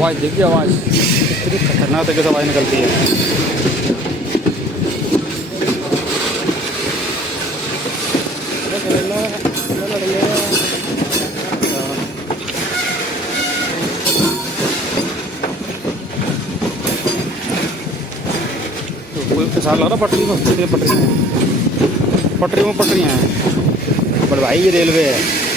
आवाज़ देखिए, आवाज़ कितनी खतरनाक तरीके से आवाज़ निकलती है। कोई साल लग रहा पटरी में, पटरी में पटरियों में पटरियाँ हैं। बट भाई ये रेलवे है।